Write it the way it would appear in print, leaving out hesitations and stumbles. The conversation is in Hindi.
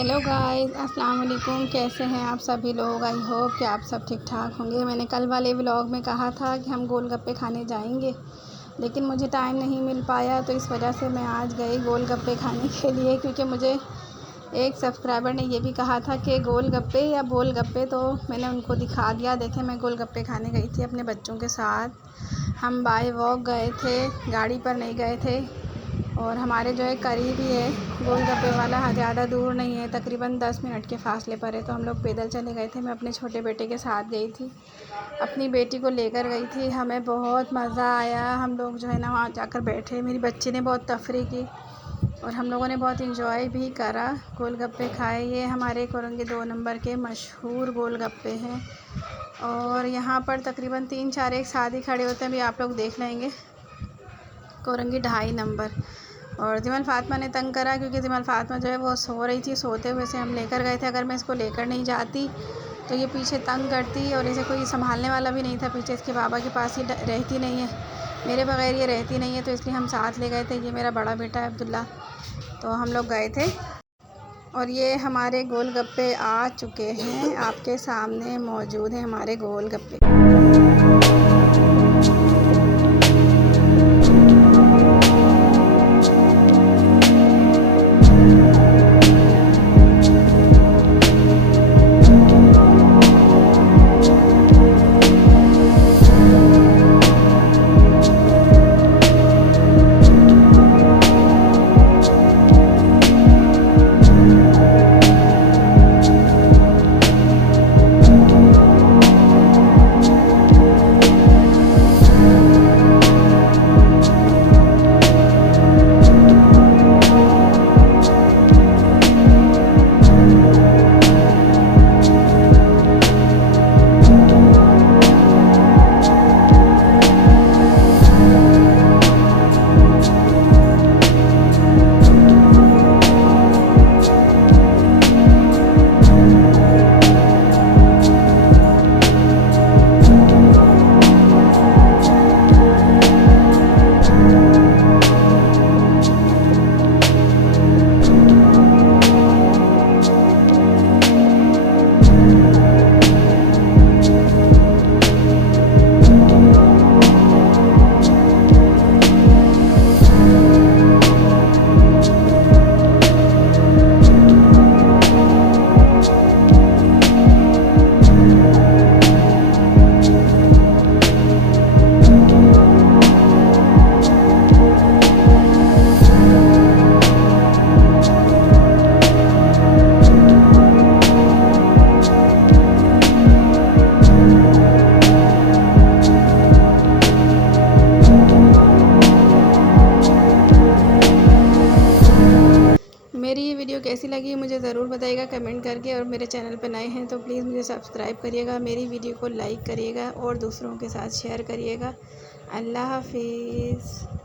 हेलो गाइस, अस्सलाम वालेकुम। कैसे हैं आप सभी लोग? आई होप कि आप सब ठीक ठाक होंगे। मैंने कल वाले व्लॉग में कहा था कि हम गोलगप्पे खाने जाएंगे, लेकिन मुझे टाइम नहीं मिल पाया, तो इस वजह से मैं आज गई गोलगप्पे खाने के लिए, क्योंकि मुझे एक सब्सक्राइबर ने ये भी कहा था कि गोलगप्पे या गोलगप्पे, तो मैंने उनको दिखा दिया। देखें, मैं गोलगप्पे खाने गई थी अपने बच्चों के साथ। हम बाय वॉक गए थे, गाड़ी पर नहीं गए थे। और हमारे जो है करीब ही है गोलगप्पे वाला, ज़्यादा दूर नहीं है, तकरीबन 10 मिनट के फासले पर है। तो हम लोग पैदल चले गए थे। मैं अपने छोटे बेटे के साथ गई थी, अपनी बेटी को लेकर गई थी। हमें बहुत मज़ा आया। हम लोग जो है ना वहाँ जाकर बैठे, मेरी बच्ची ने बहुत तफरी की और हम लोगों ने बहुत इंजॉय भी करा। गोलगप्पे खाए। ये हमारे कोरंगी 2 नंबर के मशहूर गोलगप्पे हैं और यहाँ पर तकरीबन 3-4 एक साथ ही खड़े होते हैं। अभी आप लोग देख लेंगे। कोरंगी 2.5 नंबर। और जिमल फातिमा ने तंग करा, क्योंकि जिमल फातिमा जो है वो सो रही थी। सोते हुए से हम लेकर गए थे। अगर मैं इसको लेकर नहीं जाती तो ये पीछे तंग करती, और इसे कोई संभालने वाला भी नहीं था। पीछे इसके बाबा के पास ही रहती नहीं है, मेरे बगैर ये रहती नहीं है, तो इसलिए हम साथ ले गए थे। ये मेरा बड़ा बेटा है अब्दुल्ला, तो हम लोग गए थे। और ये हमारे गोलगप्पे आ चुके हैं, आपके सामने मौजूद हैं हमारे गोलगप्पे। मेरी ये वीडियो कैसी लगी मुझे ज़रूर बताइएगा कमेंट करके। और मेरे चैनल पर नए हैं तो प्लीज़ मुझे सब्सक्राइब करिएगा, मेरी वीडियो को लाइक करिएगा और दूसरों के साथ शेयर करिएगा। अल्लाह हाफिज़।